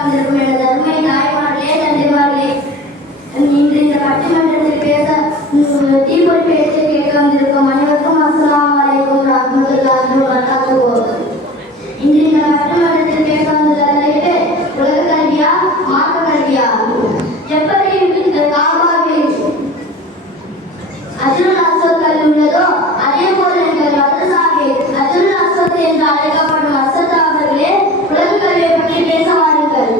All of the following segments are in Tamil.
வந்திருக்கும் எனது அருமை தாய்மார்களே, தந்தைமார்களே, இன்று இந்த பட்டிமன்றத்தில் பேச தீபொழி பேச்சை கேட்க வந்திருக்கும் அனைவருக்கும் அஸ்ஸலாமு அலைக்கும் வரஹ்மத்துல்லாஹி வபரகாத்துஹு. இன்று இந்த பட்டிமன்றத்தில் பேச வந்த தலைப்பு உலக கல்வியா மார்க்க கல்வியா. எப்படி இந்த காபாவில் அஜ்ருல் அஸ்வத் கல் உள்ளதோ அதே போல எங்கள் மதரசாவில் அஜ்ருல் அஸ்வத் என்று அழைக்கப்படும் அஸ்வத் அவர்களே உலக கல்வியை பற்றி பேச வாருங்கள்.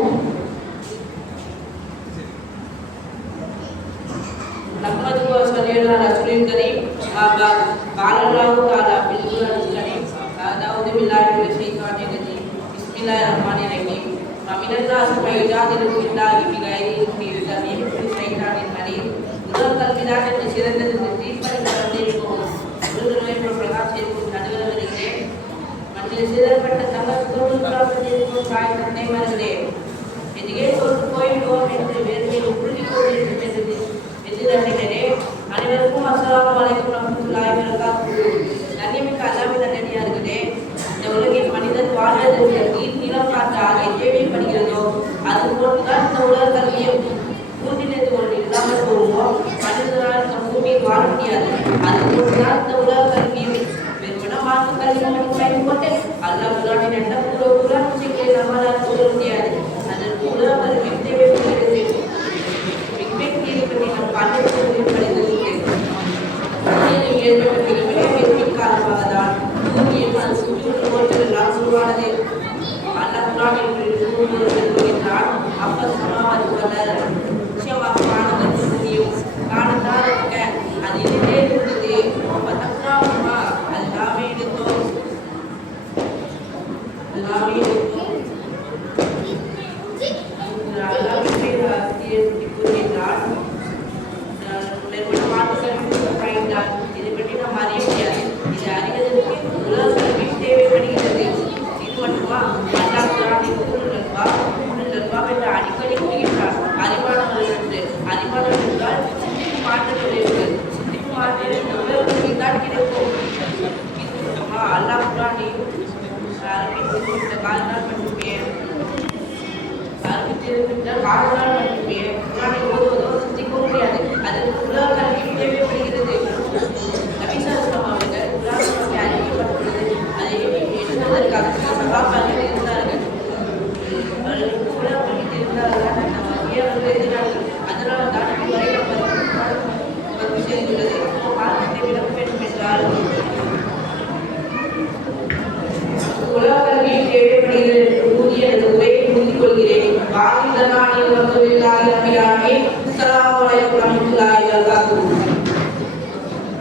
नहमदुहु व सल्लल्लाहु अलैहि रसूलिल करीम अम्मा बाद अल्लाहु ताला बिल कुरानिल करीम अऊज़ु बिल्लाहि मिनश शैतानिर रजीम बिस्मिल्लाहिर रहमानिर रहीम मिनन नास फयजादिलु बिल्लाहि बिगैरि इल्मिन शैतानिर मरीद முதல் கல்விதான் சிறந்தது தீர்ப்பளிக்கப்பட்டிருக்கும் குருநூலின் பிரகாசிக்கும் நடுவர் வருகிறேன். மண்ணில் சிதறப்பட்ட தங்கள் தோன்றுக்கப்பட்டிருக்கும் தாய் தந்தைமார்களே, எதிரே தோற்று போய்விடுவோம் என்று வேர்வையில் உருகி கொண்டிருக்கின்றது எதிரே அனைவருக்கும் அஸ்ஸலாமு அலைக்கும் வரஹ்மத்துல்லாஹி வபரகாத்துஹு. கண்ணியமிக்க அல்லாஹ்வின் நல்லடியார்களே, இந்த உலகில் மனிதன் வாழ்வதற்கு நீளம் காற்றால் தேவைப்படுகிறதோ அது போன்றுதான் இந்த உலக கல்வியும் பூமியிலிருந்து ஒன்று இல்லாமல் போகுமோ மனிதனால் இந்த பூமியில் வாழ முடியாது. அது போன்றுதான் இந்த உலக கல்வியும் வெறுமன மார்க்க கல்வி நமக்கு பயன்பட்டு அல்லாஹ் குர்ஆனின் எண்ணம் குர்ஆன் விஷயங்களை நம்மால் கூற முடியாது. அதற்கு உலக கல்வி தேவைப்படுகிறது. நம் கண்ணுக்கு படித்தது ஏற்பட்ட மிகப்பெரிய காரணமாகதான் பூமியில் அது சுற்றுச்சூழல் போன்றெல்லாம் உருவானது. அல்லாஹ் குர்ஆனில் கூறுகின்றான், அப்ப சமாவாதி வல்லர் நிச்சயமாக வானங்கள் பூமியும் காணத்தான் இருக்க அது இருந்தே இருந்தது. பத்தனாவுமா எல்லாமே இருக்கும் கூறுகின்றான். இதை பற்றி நாம் அறிய முடியாது. இதை அறிவதற்கு உலக கல்வி தேவைப்படுகிறது. இது மட்டுமா அல்லாஹ் குர்ஆனில் என்ற அடிக்கடி கூறுகின்றார் அறிவானவர்கள் என்று. அறிவானவர்கள் என்றால் சிந்திப்பு மாற்றங்கள் இருக்கு. சிந்திப்பு மாற்றம் உலக கல்வி தான் கிடைக்கும். இது மட்டுமா அல்லாஹ் குர்ஆனில் ஆரம்பித்திருக்கின்ற காலனால் மட்டுமே குர்ஆனை ஓதுவதோ சிந்திக்க முடியாது. அதற்கு உலக கல்வி தேவைப்படுகிறது. நபி ஸல்லல்லாஹு அலைஹி வஸல்லம் அவர்கள் குர்ஆனை பற்றி அறிவிக்கப்பட்டுள்ளது. அதை எழுதுவதற்காக சகாபாக்கள் இருந்தார்கள். அவர்களுக்கு உலக கல்வி தெரிந்தால்தான் அவர்கள் எழுதினார்கள். அதனால் தான் பதிவு செய்துள்ளது. மார்க்கத்தை விளக்க வேண்டும் என்றால் உலக கல்வி தேவைப்படுகிறது என்று கூறி எனது உரையை முடித்துக் கொள்கிறேன். வாஹிதனானி ரசூலுல்லாஹி ரப்பில் ஆலமீன். அஸ்ஸலாமு அலைக்கும் வரஹ்மத்துல்லாஹி வபரகாத்துஹு.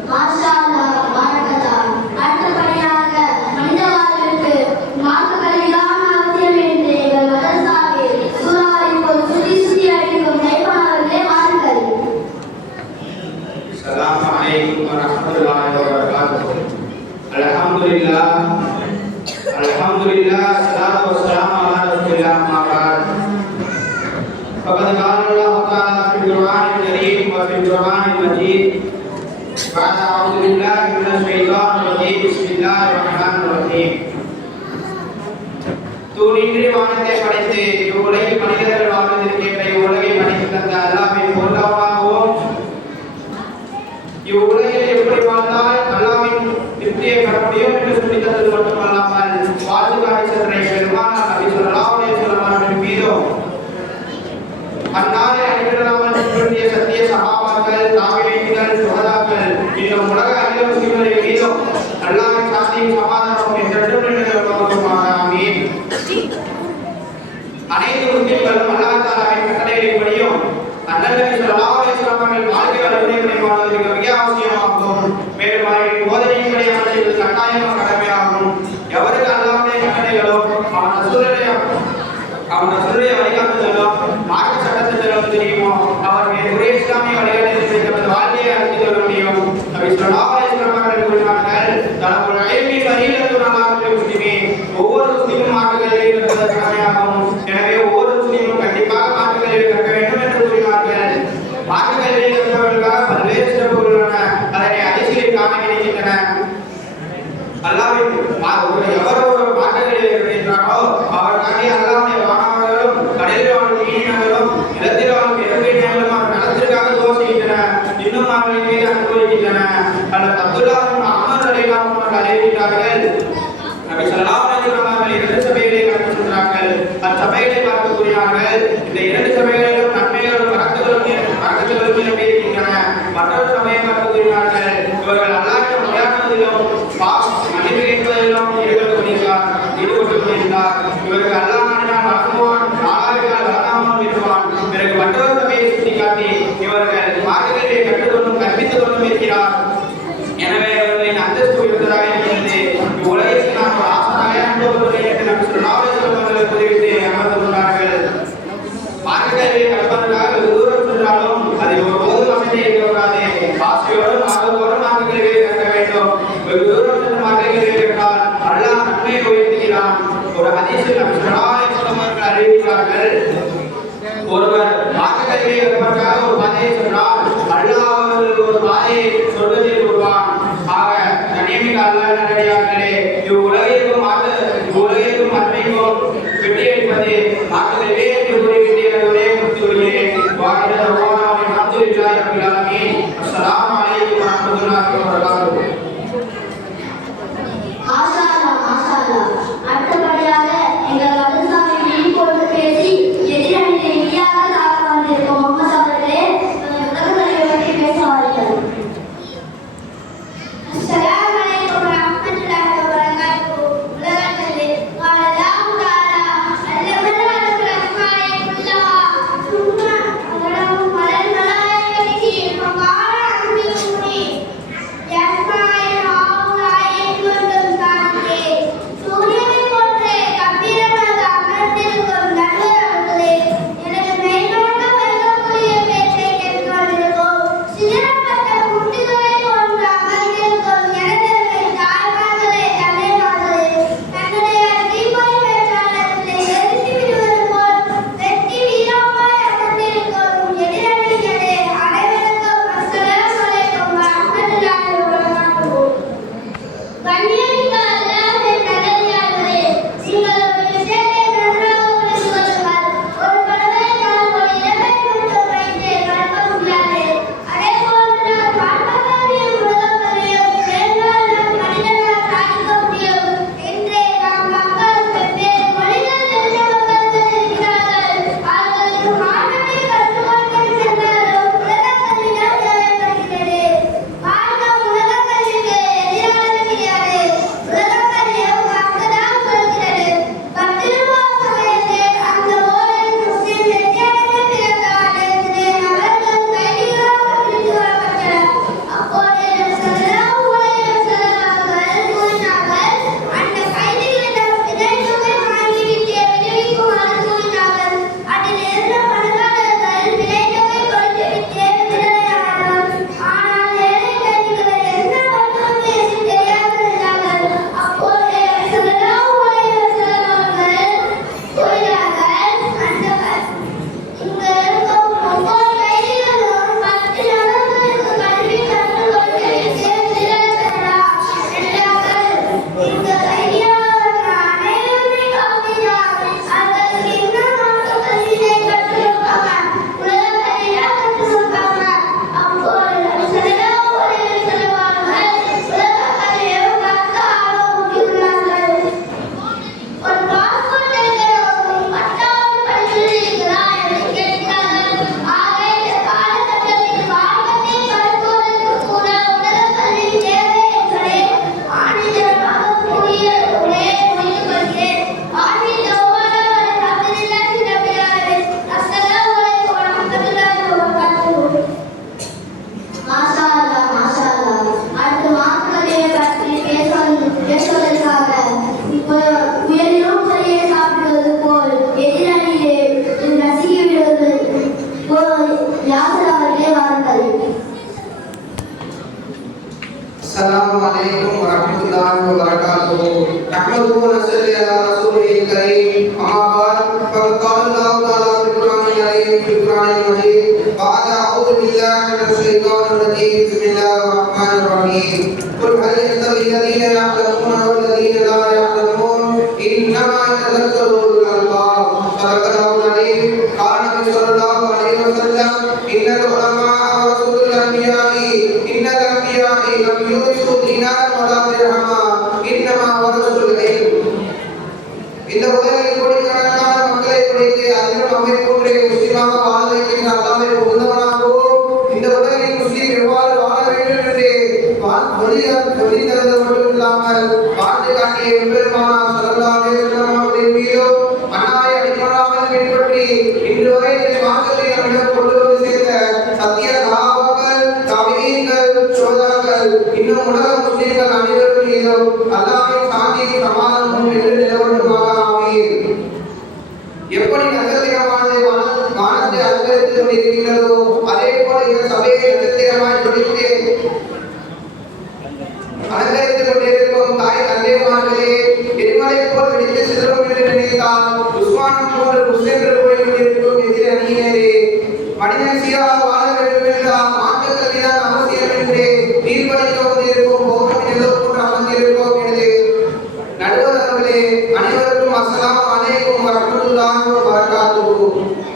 மாஷா அல்லாஹ், பரக்கல்லாஹ். அடுத்தபடியாக மனித வாழ்விற்கு மார்க்க கல்விதான் அவசியம் என்று எங்கள் மதரசாவில் சூறாவை போல் சுத்தி அடிக்கும் கைப்பாளர்களே வாருங்கள். அஸ்ஸலாமு அலைக்கும் வரஹ்மத்துல்லாஹி வபரகாத்துஹு. அல்ஹம்துலில்லாஹ் ஸலாத்து வஸ்ஸலாமு அலா ரசூலில்லாஹ் அம்மா பஅத். ஃபகத் கால அல்லாஹ் தஆலா ஃபில் குர்ஆனில் கரீம் வ ஃபில் குர்ஆனில் மஜீத் பஅத அஊது பில்லாஹி மினஷ் ஷைத்தானிர் ரஜீம். பிஸ்மில்லாஹிர் ரஹ்மானிர் ரஹீம். தூணின்றி வானத்தை படைத்து இவ்வுலகில் மனிதர்கள் வாழ்வதற்கேற்ற இவ்வுலகை படைத்து தந்த அல்லாஹ்வின் போற்றவாகவும், இவ்வுலகில் எப்படி வாழ்ந்தால் அல்லாஹ்வின் திருப்தியை பெற முடியும் என்று சொல்லித் தந்தது மட்டுமல்லாமல் வாழ்ந்து காட்டி சென்ற பெருமானார் நபி ஸல்லல்லாஹு அலைஹி வஸல்லம் அவர்களின் மீதும் அன்னாரை அடிக்கலாமல் நின்றுடைய சத்திய சஹாபாக்கள், தாபிஈன்கள், சுஹதாக்கள் இன்னும் உலக அகில முஸ்லிம்களின் மீதும் அல்லாஹ்வின் சாந்தியும் சமாதானமும் என்றென்றும் நிலைநிறுவட்டுமாக. ஆமீன். அனைத்து முஸ்லிம்களும் அல்லாஹ் தஆலாவின் கட்டளைகளின்படியும் அண்ணல் நபி ஸல்லல்லாஹு அலைஹி வஸல்லம் அவர்கள் வாழ்க்கை வழிமுறைகளை வாழ்வதற்கு மிக அவசியமாகும். மேலும் அவர்களின் போதனைகளை அமல் செய்வது கட்டாயமாக கடமையாகும். எவருக்கு அல்லாஹ்வுடைய கட்டளைகளோ அவன் ரசூலுடைய வழிகாட்டுதலோ மார்க்க சட்டத்திட்டங்களோ தெரியுமோ அவர்கள் ஒரே இஸ்லாமிய வழிகாட்டுதலை தமது வாழ்க்கையை அறிந்து கொள்ள முடியும். நபி ஸல்லல்லாஹு அலைஹி வஸல்லம் அவர்கள் கூறினார்கள், தனது இல்மி ஃபரீலத்துன் அலா குல்லி முஸ்லிமீன். ஒவ்வொரு முஸ்லிமும் மார்க்க கல்வியை கற்பது கடமையாகும். எனவே ஒவ்வொரு முஸ்லிமும் கண்டிப்பாக மார்க்க கல்வியை கற்க வேண்டும் என்று கூறினார்கள். மார்க்க கல்வியை கற்பவர்களுக்காக பல்வேறு சிறப்புகள் உள்ளன. அதனை அதிசயில் காண கிடைக்கின்றன. அல்லாஹ்வின் எவரொரு மார்க்க கல்வியை கற்கின்றாரோ அவருக்காண்டி அல்லாஹ்வுடைய வானவர்களும் கடல் சபைகளை பார்க்க கூறினார்கள். இந்த இரண்டு சபைகளிலும் நன்மைகளும் வரக்கத்துகளும் இருக்கின்றன. மற்றொரு சபையை பார்க்க கூறினார்கள். இவர்கள் அல்லாஹ்விடம் முறையாடுவதிலும் மன்னிப்பு கேட்பதிலும் ஈடுபட்டு கொண்டிருந்தார். இவர்கள் அல்லாஹ் நாடினால் வழங்குவான், நாளாவிட்டால் வழங்காமல் இருப்பான். பிறகு மற்றொரு சபையை சுட்டிக்காட்டி இவர்கள் மார்க்கத்தை கற்றுக்கொண்டும் கற்பித்துக் கொண்டும் இருக்கிறார். எனவே அவர்களின் அந்தஸ்து உயர்ந்ததாக இருக்கிறது. இவ்வுலகிற்கு நான் ஒரு ஆசனாக அனுபவத்துள்ளேன் என்று நபி ஸல்லல்லாஹு அலைஹி வஸல்லம் அவர்கள் கூறிவிட்டு அமர்ந்து கொண்டார்கள். மார்க்க கல்வியை கற்பதற்காக வெகு தூரம் சென்றாலும் அதில் ஒரு போதும் அமைதி இருக்கக்கூடாது. ஆசையோடும் ஆர்வத்தோடும் மார்க்க கல்வியை கற்க வேண்டும். வெகு தூரம் சென்று மார்க்க கல்வியை கற்றால் அல்லாஹ் நன்மையை உயர்த்துகிறான். ஒரு ஹதீஸில் நபி ஸல்லல்லாஹு அலைஹி வஸல்லம் அவர்கள் அறிவிக்கிறார்கள், ஒருவர் மார்க்க கல்வியை கற்பதற்காக ஒரு பாதையை சென்றால் அல்லாஹ் அவர்களுக்கு ஒரு பாதையை சொர்க்கத்தில் கொடுப்பான். ஆக கண்ணியமிக்க அல்லாஹ் நல்லடியார்களே, இவ்வுலகிற்கும் நன்மைக்கும் வெற்றியளிப்பது மார்க்க கல்வி என்று கூறிவிட்டு ஒரே முடித்து விடுகிறேன். அல்ஹம்துலில்லாஹி ரப்பில் ஆலமீன். அஸ்ஸலாமு அலைக்கும் வரஹ்மத்துல்லாஹி வபரகாத்துஹு. அடுத்தபடியாக எங்கள் மதுசாமி மீன் போட்டு பேசி எதிரணியை இந்தியாவை தாக்க வந்திருக்கும் முகமது அவர்களே உலகத்தை பற்றி பேச வாருங்கள். السلام عليكم ورحمة الله وبركاته. உலகத்திலே வாழலாம் தாரா அல்லமல்லா ரஹ்மானே குல்லஹா சும்மா அவரம் மலர் மலாயிகதி மகார அன்பியுனி யஸ்மாய் ஹாவுலாய் குந்தும் தானே சூரியனை போன்றே கம்பீரமாக அமர்ந்திருக்கும் நடுவர் அவர்களே, எனது மேல்நோக்க வருகக்கூடிய பேச்சை கேட்டு வந்திருக்கும் சிதறப்பட்ட குட்டிகளை போன்ற அமர்ந்திருக்கும் எனதருமை தாய்மார்களே, தந்தைமார்களே, தன்னுடைய தீபொறி பேச்சாளர்களை எரித்து விடுவது போல் வெட்டி வீரமாய் அமர்ந்திருக்கும் எதிரணிகளே, அனைவருக்கும் அஸ்ஸலாமு அலைக்கும் வரஹ்மத்துல்லாஹி வபரகாத்துஹு. கண்ணியமிக்க அல்லாஹ்வின் நல்லடியார்களே, நீங்கள் ஒரு விஷயத்தை நன்றாக புரிந்து கொள்ளுங்கள். ஒரு பறவை தான் ஒரு இறகை மட்டும் வைத்து பறக்க முடியாது. அதே போன்று பார்ப்பதற்கும் உலகத்தையும் சேர்ந்தால் நம் மனிதனால் சாதிக்க முடியும். இன்றே நாம் மக்கள் வெவ்வேறு மொழிகள் தெரிந்த மக்கள்கள் இருக்கிறார்கள். அவர்களுக்கு மார்க்கத்தை கற்றுக்கொண்டு சென்றாலும் உலகக்கல்விதான் தேவைப்படுகிறது. மார்க்கம் உலகக்கல்விக்கு எதிரானது கிடையாது. உலகக்கல்வியை மக்கள்தான் சொல்கிறது. 10 ரூபாய் சமயத்தில் அந்த ஓரின் முஸ்லிம் வெற்றியடைந்த பிறகுதான் அவர்கள் கைதிகளாக பிடித்து வரப்பட்டனர். அப்போது ஸல்லல்லாஹு அலைஹி வஸல்லம் அவர்கள் கூறினார்கள், அந்த கைதிகளிடம் விதைத்தொகை வாங்கிவிட்டு விடுவிக்குமாறு கூறினார்கள். அதில் இருந்த பணக்காரர்கள் விதைத்தொகை கொடுத்துவிட்டு விடுதலையானார்கள். ஆனால் ஏழை கைதிகளை எந்த மட்டும் பேசி தெரியாதிருந்தார்கள். அப்போது ஸல்லல்லாஹு அலைஹி வஸல்லம் அவர்கள் கூறினார்கள், இங்கு இருக்கும் ஒவ்வொரு கைதிகளும் 10 நபர்களுக்கு கல்வி கற்றுக் கொடுத்துவிட்டு விடுதலை பெறலாம் என்றார்கள். இங்கு கைதியாளர்கள் அனைவருமே கல்விதான். அவர்களுக்கு இன்னும் மார்க்க கல்வியை கற்றுக் கொடுப்பாங்க, உலக கல்வியை கற்றுக் கொடுப்பாங்க. அப்போது ஸல்லல்லாஹு அலைஹி வஸல்லம் அவர்கள் உலக கல்வியை கற்க ஆர்வம் ஊட்டினார்கள். ஒரு பாஸ்போர்ட் எடுக்கிறவங்க 10வது படிச்சிருக்கீங்களா என்று கேட்கிறார்கள். ஆக இந்த காலகட்டத்தில் மார்க்கத்தை பரப்புவதற்கு கூட உலக கல்வி தேவை என்பதை ஆணிதரமாக கூறிய ஒரே புரிந்து கொள்கிறேன். ஆமீன் தௌபானா அல்ஹம்துலில்லாஹி ரப்பில் ஆலமீன். அஸ்ஸலாமு அலைக்கும் வரஹ்மத்துல்லாஹி வபரகாத்துஹு. மாஷா அல்லாஹ். அடுத்து மார்க்கத்தை பற்றி பேசுவதற்காக உயரிலும் சரியை சாப்பிடுவது போல் எதிரணியை நசுக்கி விடுவது போல் யாசர் அவர்களே வாருங்கள். السلام عليكم ورحمة الله وبركاته. نحمده ونصلي على رسوله الكريم. أما بعد فقد قال الله تعالى في القرآن الكريم في القرآن المجيد بعد أعوذ بالله من الشيطان الرجيم بسم الله الرحمن الرحيم. قل هل يستوي الذين يعلمون والذين لا يعلمون إنما يتذكر أولو الألباب. صدق الله العليم. قال النبي صلى الله عليه وسلم إن العلماء ورسول الأنبياء إن الأنبياء لم يورثوا دينارا ولا درهما إنما ورثوا العلم. இந்த உலகில் கோடிக்கணக்கான மக்களை நம்மை போன்றே முஸ்லிமாக வாழ வைக்கின்ற அல்லாஹ்வை புகழ்ந்தவனாகவும் இந்த உலகில் முஸ்லிம் எவ்வாறு வாழ வேண்டும் என்று சொல்லி தந்தது மட்டும் இல்லாமல் வாழ்ந்து காட்டிய எம்பெருமானார் ஸல்லல்லாஹு அலைஹி வஸல்லம் அவர்களின் மீதும் அன்னாரை அடிப்படாமல் பின்பற்றி இன்று வரை இந்த மார்க்கத்தை நம்மிடம் கொண்டு வந்து சேர்த்த சத்திய சஹாபாக்கள், தாபீஈன்கள், ஷுஹதாக்கள், இன்னும் உலக முஸ்லிம்கள் அனைவரும் மீதும் அல்லாஹ்வின் சாந்தியும் சமாதானமும் என்று நிலவட்டுமாக ஆமீன். எப்படி நட்சத்திரமானது வானத்தை அலங்கரித்துக் கொண்டிருக்கிறதோ அதே போல இந்த சபையை நட்சத்திரமாய் ஜொலித்து அலங்கரித்துக் கொண்டிருக்கும் தாய் தந்தைமார்களே, எரிமலை போல் வெடித்து செல்லும் என்று நினைத்தால் உஸ்மானம் போல் உசென்று போய் கொண்டிருக்கும் எதிர் அணியினரே, மனிதன் சீராக வாழ வேண்டும் என்றால் மாற்று கல்விதான் அவசியம் என்று தீர்ப்பளிக்க வந்திருக்கும் பௌர்ணமி நிலவு போன்று அமர்ந்திருக்கும் எனது நடுவர் அவர்களே, அனைவருக்கும் அஸ்ஸலாமு அலைக்கும் வரஹ்மத்துல்லாஹி வபரகாத்துஹு.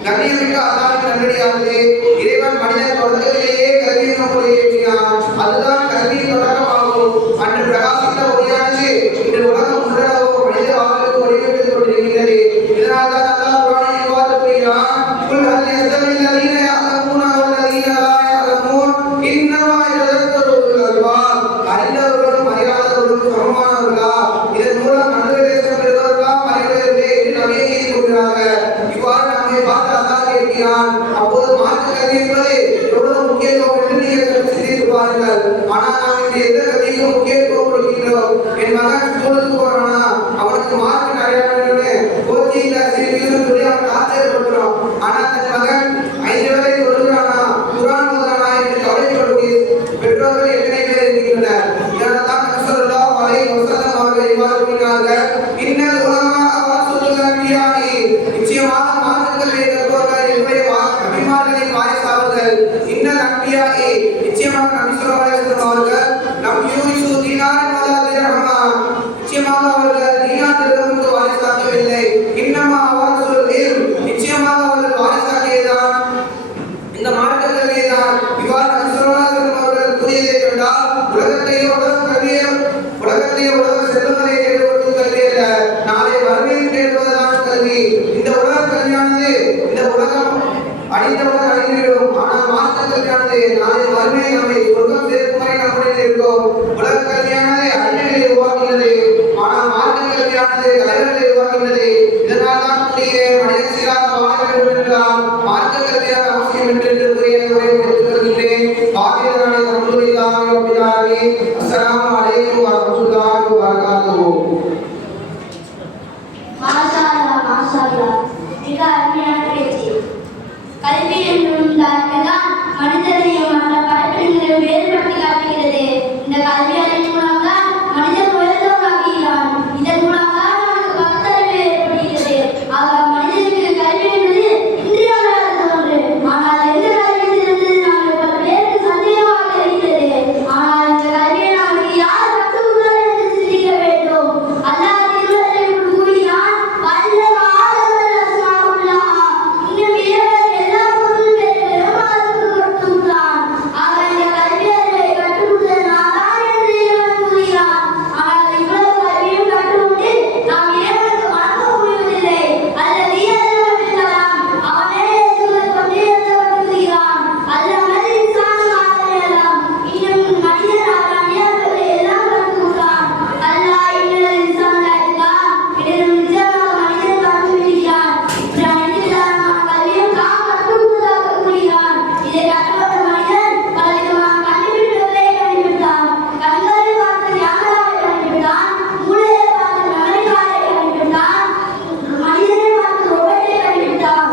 கண்ணியமிக்க அல்லாஹ்வின் நல்லடியார்களே, இறைவன் மனிதன் தொடக்கத்திலேயே கல்வியை நமக்கு ஏற்றினான். அதுதான் கல்வியின் தொடக்கமாகும். அன்று பிரகாசித்த ஒளியானது இன்று உலகம் முழுவதும் மனித வாழ்வுக்கு ஒளிவிட்டுக் கொண்டிருக்கிறது. இதனால் தான் அல்லாஹ் குர்ஆனில் இவ்வாறு கூறுகிறான், குல் ஹல் யஸ்தவில் லதீன யஅலமூன வல்லதீன லா யஅலமூன் இன்னமா யதக்கரு உலுல் அல்பாப். அறிந்தவர்களும் அறியாதவர்களும் சமமானவர்களா? இதன் மூலம் நல்லுபதேசம் பெறுவதற்கா அறிவதே என்று நபியை கூறுகிறார்கள். இவ்வாறு நம்மை பார்த்து அல்லாஹ் கேட்கிறான். அப்போது மாற்று கல்வி என்பது எவ்வளவு முக்கியத்துவம் என்று நீங்கள் சிந்தித்து பாருங்கள். ஆனால் நாம் இன்று எந்த கல்விக்கும் முக்கியத்துவம் கொடுக்கின்றோம்? என் மகன் ஸ்கூலுக்கு போறானா, அவனுக்கு மார்க் நிறைய கோச்சிங்ல சிறிது சொல்லி அவன் ஆச்சரியப்படுகிறோம். ஆனால் தன் மகன் 5 வரை சொல்கிறானா, குர்ஆன் ஓதுறானா என்று கவலைப்படக்கூடிய பெற்றோர்கள் எத்தனை பேர் இருக்கின்றனர்? இதனால் தான் நபி ஸல்லல்லாஹு அலைஹி வஸல்லம் அவர்கள் இவ்வாறு கூறினார்கள், இன்னல் உலமா வரசுல் அன்பியாஇ. நிச்சயமாக மார்க்க கல்வியை கற்பவர்கள் என்னுடைய நபிமார்களின் வாரிசாவர்கள். இன்னல் அன்பியாஇ, நிச்சயமாக நபி ஸல்லல்லாஹு அலைஹி வஸல்லம் அவர்கள் லம் யூரிசு தீனாரன் வலா திர்ஹமா, நிச்சயமாக அவர்கள் தீனார் திர்ஹமுக்கு வாரிசாக்கவில்லை. இன்னமா வரசுல் இல்ம், நிச்சயமாக அவர்கள் வாரிசாக்கியதுதான் இந்த மார்க்க கல்வியைதான். இவ்வாறு நபி ஸல்லல்லாஹு அலைஹி வஸல்லம் அவர்கள் கூறியதை கண்டால் உலகத்தையே உலக செல்வங்களை தேடுவது கல்வி அல்ல, நாளை வறுமையை தேடுவதுதான் கல்வி. இந்த உலக கல்வியானது இந்த உலகம் அழிந்தவுடன் அழிந்துவிடும். ஆனால் மார்க்க கல்வியானது நாளை வறுமையை நம்மை சொர்க்கம் சேர்க்கும் வரை நம்முடன் இருக்கும். உலக கல்வியானது அழிவுகளை உருவாக்குகிறது, ஆனால் மார்க்க கல்வியானது கலைகளை உருவாக்குகிறது. இதனால் தான் கூடிய மனிதன் சீராக வாழ வேண்டும் என்றால் மார்க்க கல்வியாக அவசியம் என்று கூறிய உரை எடுத்துக் கொள்கின்றேன். பாக்கியதான அல்ஹம்துலில்லாஹி ரப்பில் ஆலமீன். அஸ்ஸலாமு அலைக்கும் வரஹ்மத்துல்லாஹி வபரகாத்துஹு. மாஷா அல்லாஹ், மாஷா அல்லாஹ். மிக அருமையான பேச்சு. கல்வி என்னும் தான் மனிதனையும் மற்ற படைப்பினங்களையும் வேறுபடுத்தி காட்டுகிறது. இந்த கல்வியின் மூலம் தான் மனிதன் உயர்ந்தவனாகிறான். இதன் மூலம் தான் அவனுக்கு பகுத்தறிவு ஏற்படுகிறது. ஆக மனிதனுக்கு கல்வி என்பது இன்றியமையாத ஒன்று. ஆனால் எந்த கல்வி சிறந்தது நமக்கு பல பேருக்கு சந்தேகமாக இருக்கிறது. ஆனால் இந்த கல்வியை நமக்கு யார் கற்றுக் கொடுத்தார் என்று சிந்திக்க வேண்டும். அல்லாஹ் திருமறையில் கூறினான், வல்லம ஆதமல் அஸ்மாஉல்லாஹ், இன்னும் இறைவன் எல்லா பொருள்களையும் அதுக்கு கொடுத்துள்ளான். ஆக இந்த கல்வி அறிவை கற்றுக் கொடுத்தது நான் தான் என்று இறைவன் கூறுகிறான். ஆனால் இவ்வளவு கல்வியும் கற்றுக்கொண்டு நாம் இறைவனுக்கு வணங்க முடிவதில்லை. அல்லது இறைவன் அவனே கொண்டே எழுதப்பட்டிருக்கிறான். அல்லமல் இன்சான் மாதமெல்லாம், இன்னும் மனிதன் அவன் அநியாயங்களை எல்லாம் கற்றுக்கொண்டான். அல்லாஹ் இன்னல் இன்சான் லயத்கா, இன்னும் நிச்சயமாக மனிதன் கற்றுவிடுகிறான். இப்படி அனைத்து விதமான கல்வியும் தான் கற்றுக்கொண்டதாக கூறுகிறான். இதை கற்றுக்கொண்ட மனிதன் பலவிதமான கண்டுபிடிப்புகளை கண்டுபிடித்தான். கண்களை பார்த்து ஞானத்தை கண்டுபிடித்தான், மூளையை பார்த்து மெமரிகாரை கண்டுபிடித்தான், மனிதனை பார்த்து ரோபோட்டை கண்டுபிடித்தான்.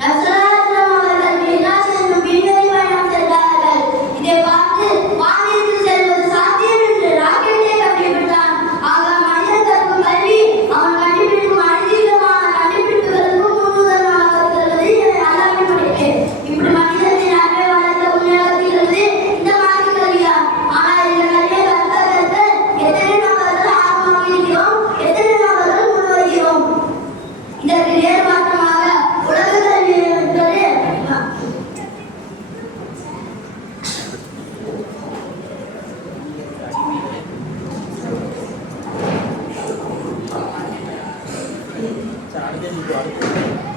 நபிசல்லாஹு அவர்கள் மிராஜ் என்னும் விண்வெளி பயணம் சென்றார்கள். இதை பார்த்து வானிற்கு செல்வது சாத்தியம் என்று ராக்கெட்டை கண்டுபிடித்தான். ஆக மனிதன் கற்கும் கல்வி அவன் கண்டுபிடிக்கும் அனைத்து விதமான கண்டுபிடிப்புகளுக்கும் முன்னுதாரணமாக இருக்கிறது என அல்லாஹ்வின் படைப்பு. இப்படி மனிதனின் அறிவை வளர்த்த உண்மையாகிறது இந்த மார்க்க கல்விதான். ஆனால் இந்த கல்வியை கற்க எத்தனை நபர்கள் ஆர்வமாக இருக்கிறோம், எத்தனை நபர்கள் முன்வருகிறோம்? இதற்கு நேர்மாற்றமாக உலக கல்வி என்பது அடுத்து